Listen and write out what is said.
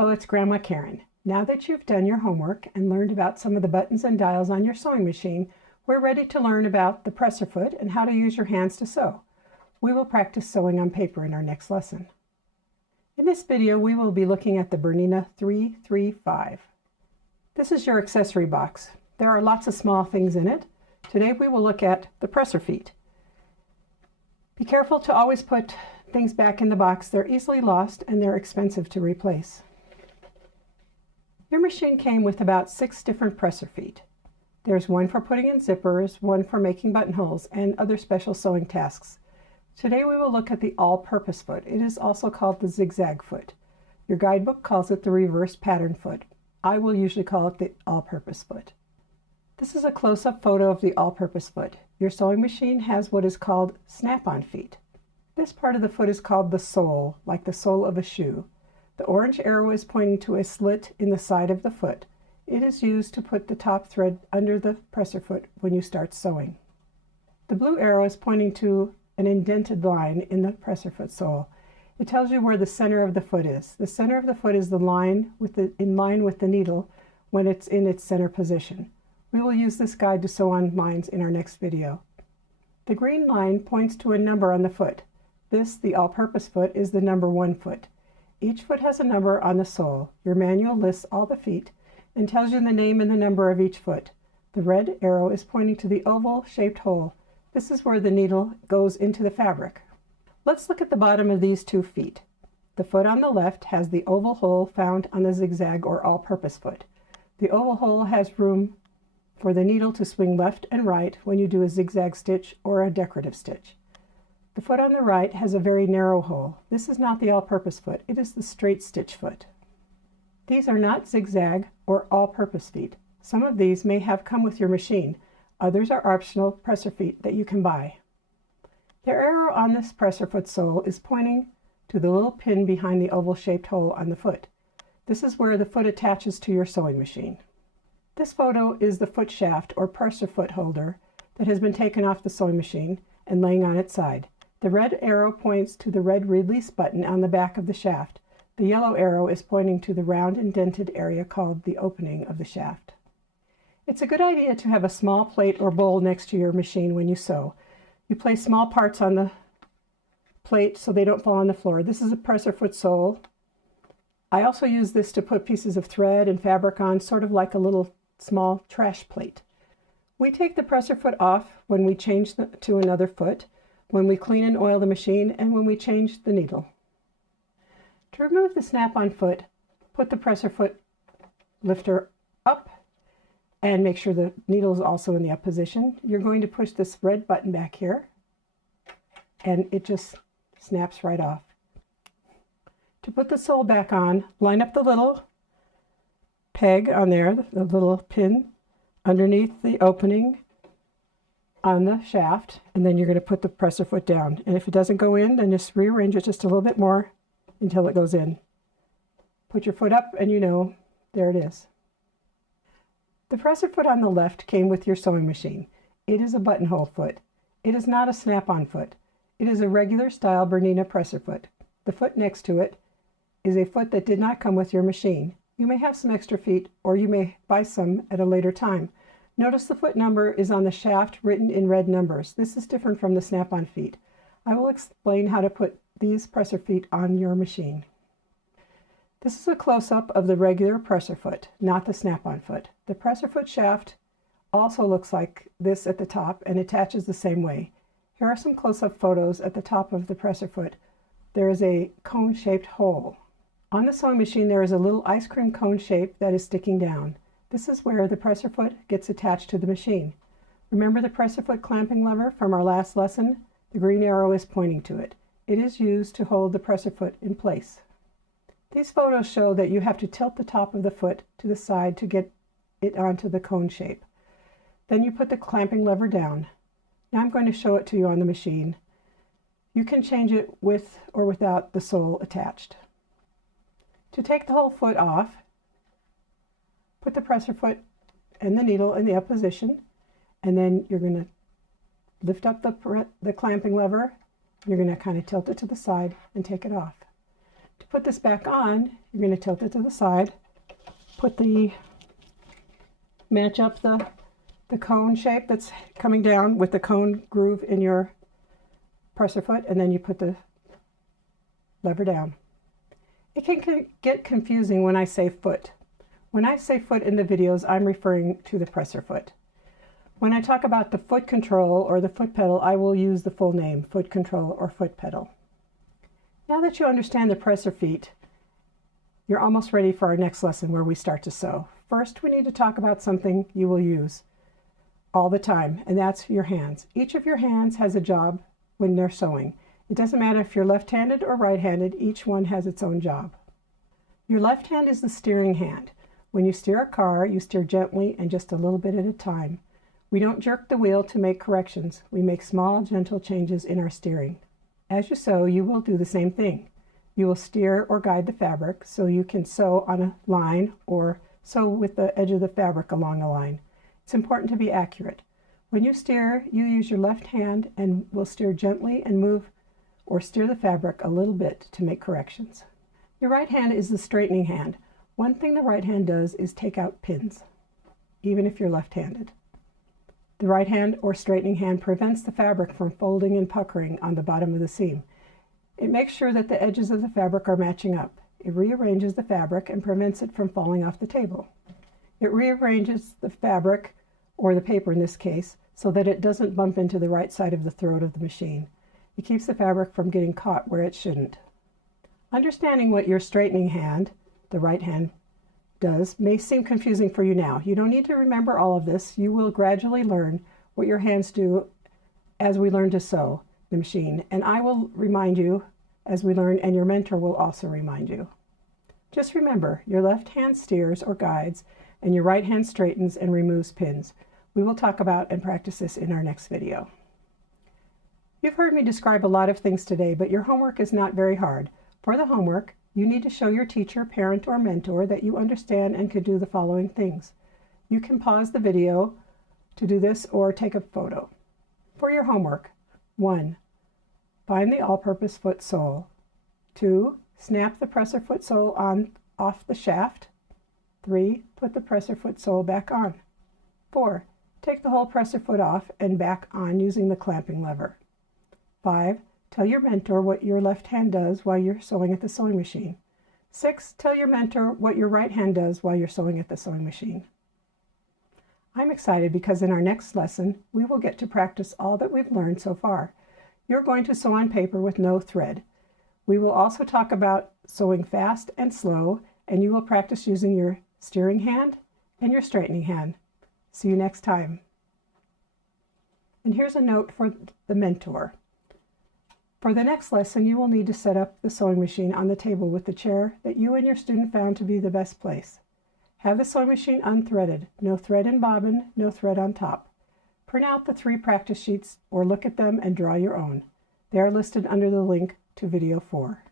Hello, it's Grandma Karen. Now that you've done your homework and learned about some of the buttons and dials on your sewing machine, we're ready to learn about the presser foot and how to use your hands to sew. We will practice sewing on paper in our next lesson. In this video, we will be looking at the Bernina 335. This is your accessory box. There are lots of small things in it. Today we will look at the presser feet. Be careful to always put things back in the box. They're easily lost and they're expensive to replace. Your machine came with about 6 different presser feet. There's one for putting in zippers, one for making buttonholes, and other special sewing tasks. Today we will look at the all-purpose foot. It is also called the zigzag foot. Your guidebook calls it the reverse pattern foot. I will usually call it the all-purpose foot. This is a close-up photo of the all-purpose foot. Your sewing machine has what is called snap-on feet. This part of the foot is called the sole, like the sole of a shoe. The orange arrow is pointing to a slit in the side of the foot. It is used to put the top thread under the presser foot when you start sewing. The blue arrow is pointing to an indented line in the presser foot sole. It tells you where the center of the foot is. The center of the foot is in line with the needle when it's in its center position. We will use this guide to sew on lines in our next video. The green line points to a number on the foot. This, the all-purpose foot, is the number 1 foot. Each foot has a number on the sole. Your manual lists all the feet and tells you the name and the number of each foot. The red arrow is pointing to the oval-shaped hole. This is where the needle goes into the fabric. Let's look at the bottom of these 2 feet. The foot on the left has the oval hole found on the zigzag or all-purpose foot. The oval hole has room for the needle to swing left and right when you do a zigzag stitch or a decorative stitch. The foot on the right has a very narrow hole. This is not the all-purpose foot, it is the straight stitch foot. These are not zigzag or all-purpose feet. Some of these may have come with your machine. Others are optional presser feet that you can buy. The arrow on this presser foot sole is pointing to the little pin behind the oval-shaped hole on the foot. This is where the foot attaches to your sewing machine. This photo is the foot shaft or presser foot holder that has been taken off the sewing machine and laying on its side. The red arrow points to the red release button on the back of the shaft. The yellow arrow is pointing to the round indented area called the opening of the shaft. It's a good idea to have a small plate or bowl next to your machine when you sew. You place small parts on the plate so they don't fall on the floor. This is a presser foot sole. I also use this to put pieces of thread and fabric on, sort of like a little small trash plate. We take the presser foot off when we change to another foot, when we clean and oil the machine, and when we change the needle. To remove the snap-on foot, put the presser foot lifter up and make sure the needle is also in the up position. You're going to push this red button back here and it just snaps right off. To put the sole back on, line up the little peg on there, the little pin underneath the opening on the shaft, and then you're going to put the presser foot down. And if it doesn't go in, then just rearrange it just a little bit more until it goes in. Put your foot up and there it is. The presser foot on the left came with your sewing machine. It is a buttonhole foot. It is not a snap-on foot. It is a regular style Bernina presser foot. The foot next to it is a foot that did not come with your machine. You may have some extra feet, or you may buy some at a later time. Notice the foot number is on the shaft written in red numbers. This is different from the snap-on feet. I will explain how to put these presser feet on your machine. This is a close-up of the regular presser foot, not the snap-on foot. The presser foot shaft also looks like this at the top and attaches the same way. Here are some close-up photos at the top of the presser foot. There is a cone-shaped hole. On the sewing machine there is a little ice cream cone shape that is sticking down. This is where the presser foot gets attached to the machine. Remember the presser foot clamping lever from our last lesson? The green arrow is pointing to it. It is used to hold the presser foot in place. These photos show that you have to tilt the top of the foot to the side to get it onto the cone shape. Then you put the clamping lever down. Now I'm going to show it to you on the machine. You can change it with or without the sole attached. To take the whole foot off, put the presser foot and the needle in the up position, and then you're going to lift up the clamping lever. You're going to kind of tilt it to the side and take it off. To put this back on, you're going to tilt it to the side, match up the cone shape that's coming down with the cone groove in your presser foot, and then you put the lever down. It can get confusing when I say foot. When I say foot in the videos, I'm referring to the presser foot. When I talk about the foot control or the foot pedal, I will use the full name, foot control or foot pedal. Now that you understand the presser feet, you're almost ready for our next lesson where we start to sew. First, we need to talk about something you will use all the time, and that's your hands. Each of your hands has a job when they're sewing. It doesn't matter if you're left-handed or right-handed, each one has its own job. Your left hand is the steering hand. When you steer a car, you steer gently and just a little bit at a time. We don't jerk the wheel to make corrections. We make small, gentle changes in our steering. As you sew, you will do the same thing. You will steer or guide the fabric so you can sew on a line or sew with the edge of the fabric along a line. It's important to be accurate. When you steer, you use your left hand and will steer gently and move or steer the fabric a little bit to make corrections. Your right hand is the straightening hand. One thing the right hand does is take out pins, even if you're left-handed. The right hand or straightening hand prevents the fabric from folding and puckering on the bottom of the seam. It makes sure that the edges of the fabric are matching up. It rearranges the fabric and prevents it from falling off the table. It rearranges the fabric, or the paper in this case, so that it doesn't bump into the right side of the throat of the machine. It keeps the fabric from getting caught where it shouldn't. Understanding what your straightening hand, the right hand, does may seem confusing for you now. You don't need to remember all of this. You will gradually learn what your hands do as we learn to sew the machine, and I will remind you as we learn, and your mentor will also remind you. Just remember, your left hand steers or guides, and your right hand straightens and removes pins. We will talk about and practice this in our next video. You've heard me describe a lot of things today, but your homework is not very hard. For the homework, you need to show your teacher, parent, or mentor that you understand and could do the following things. You can pause the video to do this or take a photo. For your homework, 1. Find the all-purpose foot sole. 2. Snap the presser foot sole off the shaft. 3. Put the presser foot sole back on. 4. Take the whole presser foot off and back on using the clamping lever. 5. Tell your mentor what your left hand does while you're sewing at the sewing machine. 6. Tell your mentor what your right hand does while you're sewing at the sewing machine. I'm excited because in our next lesson, we will get to practice all that we've learned so far. You're going to sew on paper with no thread. We will also talk about sewing fast and slow, and you will practice using your steering hand and your straightening hand. See you next time. And here's a note for the mentor. For the next lesson, you will need to set up the sewing machine on the table with the chair that you and your student found to be the best place. Have the sewing machine unthreaded, no thread in bobbin, no thread on top. Print out the 3 practice sheets or look at them and draw your own. They are listed under the link to video 4.